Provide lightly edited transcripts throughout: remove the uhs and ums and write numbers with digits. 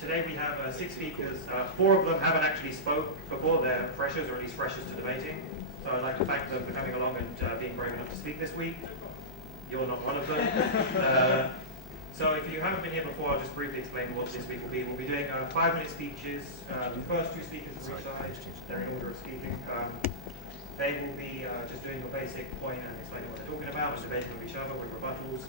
Today we have 6 speakers. 4 of them haven't actually spoke before. They're freshers, or at least freshers to debating. So I'd like to thank them for coming along and being brave enough to speak this week. You're not one of them. So if you haven't been here before, I'll just briefly explain what this week will be. We'll be doing 5-minute speeches. The first 2 speakers on each side, they're in order of speaking. They will be just doing a basic point and explaining what they're talking about and debating with each other with rebuttals.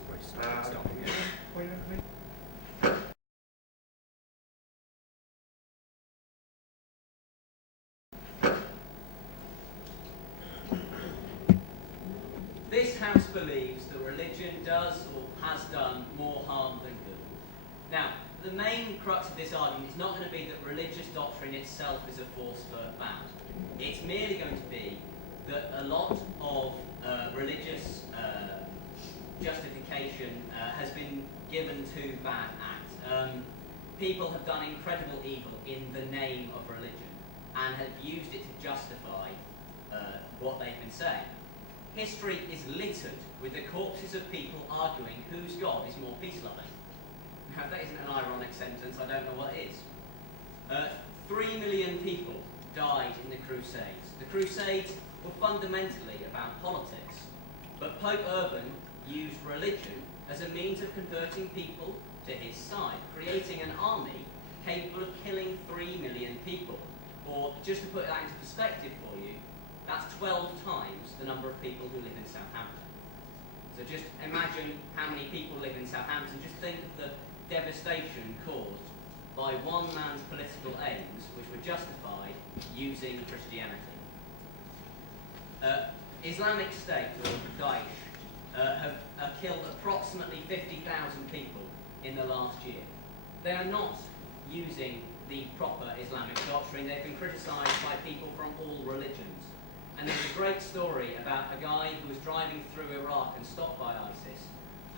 This House believes that religion does or has done more harm than good. Now, the main crux of this argument is not going to be that religious doctrine itself is a force for bad. It's merely going to be that a lot of religious justification has been given to bad acts. People have done incredible evil in the name of religion and have used it to justify what they've been saying. History is littered with the corpses of people arguing whose God is more peace-loving. Now, if that isn't an ironic sentence, I don't know what is. 3 million people died in the Crusades. The Crusades were fundamentally about politics, but Pope Urban used religion as a means of converting people to his side, creating an army capable of killing 3 million people. Or, just to put that into perspective for you, that's 12 times the number of people who live in Southampton. So just imagine how many people live in Southampton. Just think of the devastation caused by one man's political aims, which were justified using Christianity. Islamic State, or Daesh, have killed approximately 50,000 people in the last year. They are not using the proper Islamic doctrine. They've been criticised by people from all religions. And there's a great story about a guy who was driving through Iraq and stopped by ISIS,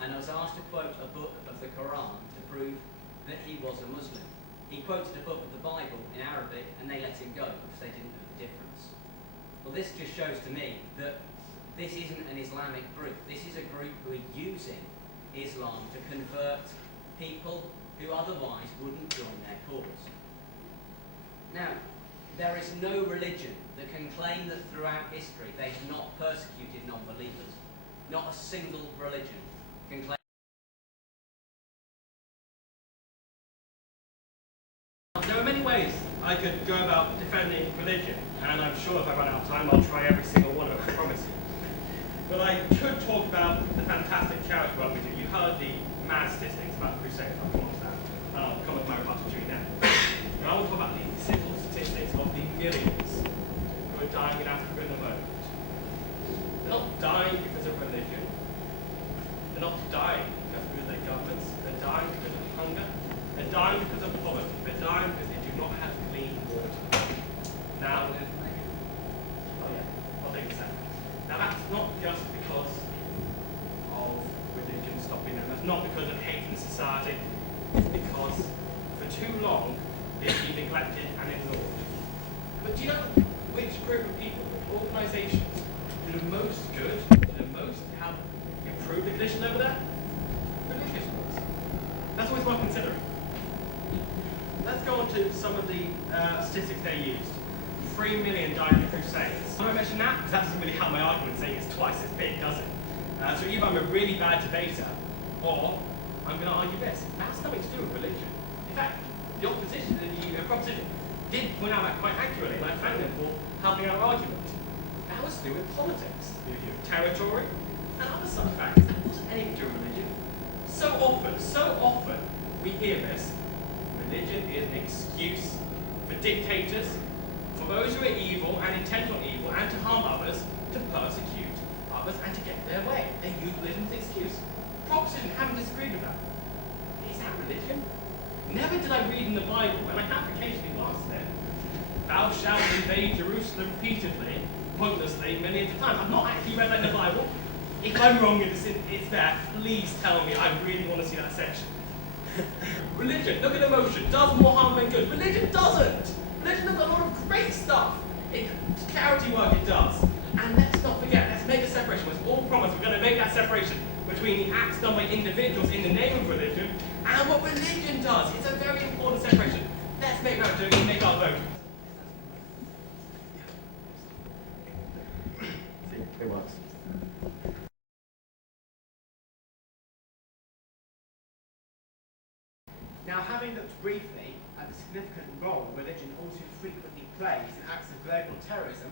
and was asked to quote a book of the Quran to prove that he was a Muslim. He quoted a book of the Bible in Arabic, and they let him go because they didn't know the difference. Well, this just shows to me that this isn't an Islamic group. This is a group who are using Islam to convert people who otherwise wouldn't join their cause. Now, there is no religion that can claim that throughout history they've not persecuted non-believers. Not a single religion can claim. There are many ways I could go about defending religion, and I'm sure if I run out of time I'll try every single one of them, I promise you. But I could talk about the fantastic charity work we do. You heard the mad statistics about the Crusades, I'll come on to that, and I'll come with my rebuttal during that. And I will talk about the simple statistics of the millions who are dying in Africa at the moment. They're not dying because of religion. They're not dying because of their governments. They're dying because of hunger. They're dying because of poverty. They're dying because they do not have clean water. Now, I'll take a second. Now that's not just because of religion stopping them. That's not because of hate in society. It's because for too long it's been neglected and ignored. But do you know which group of people, organisations, do the most good, do the most to help improve the conditions over there? Religious ones. That's always worth considering. Let's go on to some of the statistics they used. 3 million died in the Crusades. I'm going to mention that because that doesn't really help my argument saying it's twice as big, does it? So either I'm a really bad debater, or I'm going to argue this. That has nothing to do with religion. In fact, the opposition, the proposition, did point out that quite accurately, and I thank them for helping our argument. That was to do with politics, territory, and other such factors. That wasn't anything to do with religion. So often, we hear this. Religion is an excuse for dictators, for those who are evil and intent on evil, and to harm others, to persecute others, and to get their way. They use religion as an excuse. Proposition haven't disagreed with that. Is that religion? Never did I read in the Bible, and I have occasionally glanced there, thou shalt invade Jerusalem repeatedly, pointlessly, millions of times. I've not actually read that in the Bible. If I'm wrong and it's there, please tell me. I really want to see that section. Religion, look at emotion, does more harm than good. Religion doesn't. Religion does a lot of great stuff. Charity work it does. And let's not forget, let's make a separation. It's all promised. We're going to make that separation between the acts done by individuals in the name of religion and what religion does. It's a very important separation. Let's make that joke and make our vote. See, it works. Now, having looked briefly at the significant role religion all too frequently plays in acts of global terrorism,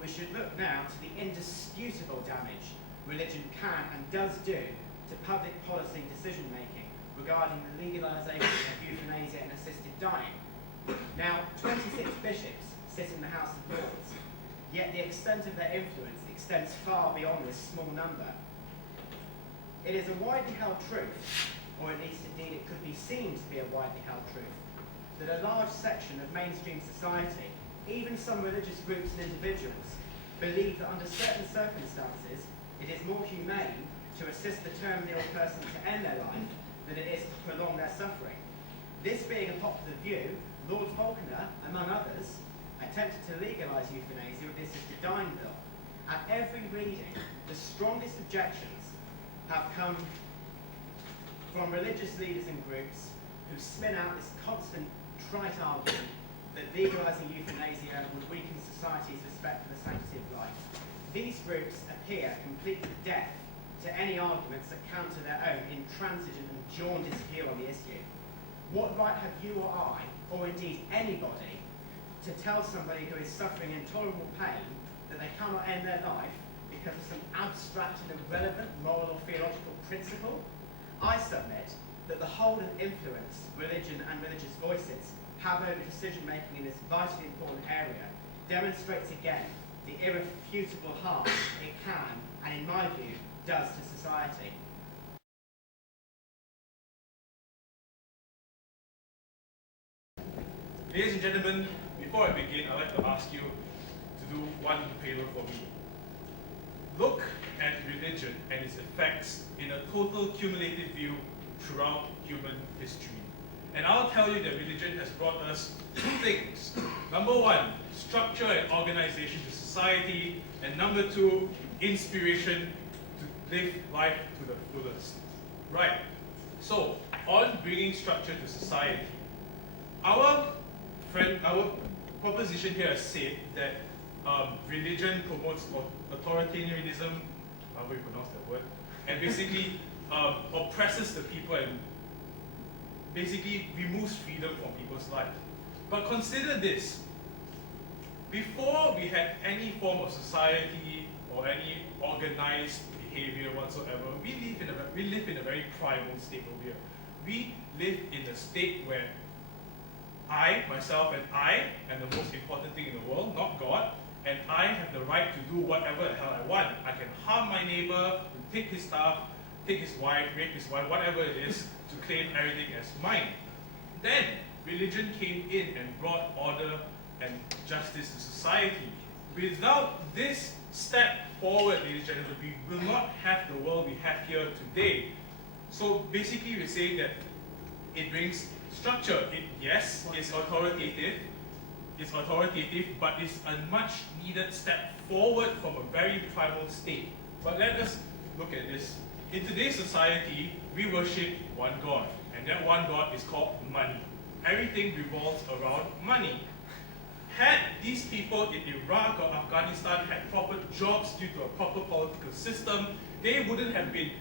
we should look now to the indisputable damage religion can and does do to public policy decision-making regarding the legalisation of euthanasia and assisted dying. Now, 26 bishops sit in the House of Lords, yet the extent of their influence extends far beyond this small number. It is a widely held truth, or at least indeed it could be seen to be a widely held truth, that a large section of mainstream society, even some religious groups and individuals, believe that under certain circumstances it is more humane to assist the terminally ill person to end their life than it is to prolong their suffering. This being a popular view, Lord Falconer, among others, attempted to legalise euthanasia with the assisted dying bill. At every reading, the strongest objections have come from religious leaders and groups who spin out this constant trite argument that legalising euthanasia would weaken society's respect for the sanctity of life. These groups appear completely deaf to any arguments that counter their own intransigent and jaundiced view on the issue. What right have you or I, or indeed anybody, to tell somebody who is suffering intolerable pain that they cannot end their life because of some abstract and irrelevant moral or theological principle? I submit that the hold and influence religion and religious voices have over decision-making in this vitally important area demonstrates again the irrefutable harm it can, and in my view, does to society. Ladies and gentlemen, before I begin, I'd like to ask you to do one favor for me. Look at religion and its effects in a total cumulative view throughout human history. And I'll tell you that religion has brought us two things. Number one, structure and organization to society. And number two, inspiration to live life to the fullest. Right. So, on bringing structure to society, our proposition here has said that religion promotes authoritarianism, however you pronounce that word, and basically oppresses the people and basically removes freedom from people's lives. But consider this. Before we had any form of society or any organized behavior whatsoever, we live in a very primal state over here. We live in a state where I, myself, and I am the most important thing in the world, not God, and I have the right to do whatever the hell I want. I can harm my neighbor, take his stuff, take his wife, rape his wife, whatever it is, to claim everything as mine. Then religion came in and brought order and justice to society. Without this step forward, ladies and gentlemen, we will not have the world we have here today. So basically we say that it brings structure. Yes, it's authoritative, but it's a much needed step forward from a very primal state. But let us look at this. In today's society, we worship one God, and that one God is called money. Everything revolves around money. Had these people in Iraq or Afghanistan had proper jobs due to a proper political system, they wouldn't have been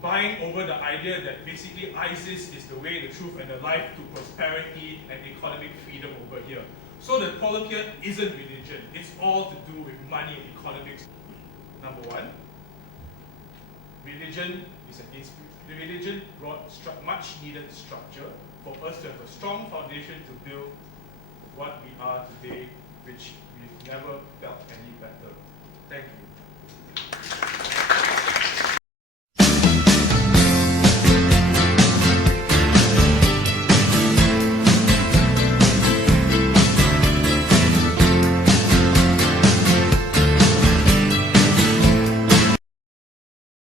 buying over the idea that basically ISIS is the way, the truth, and the life to prosperity and economic freedom over here. So the problem here isn't religion. It's all to do with money and economics. Number one, religion brought much needed structure for us to have a strong foundation to build what we are today, which we've never felt any better. Thank you.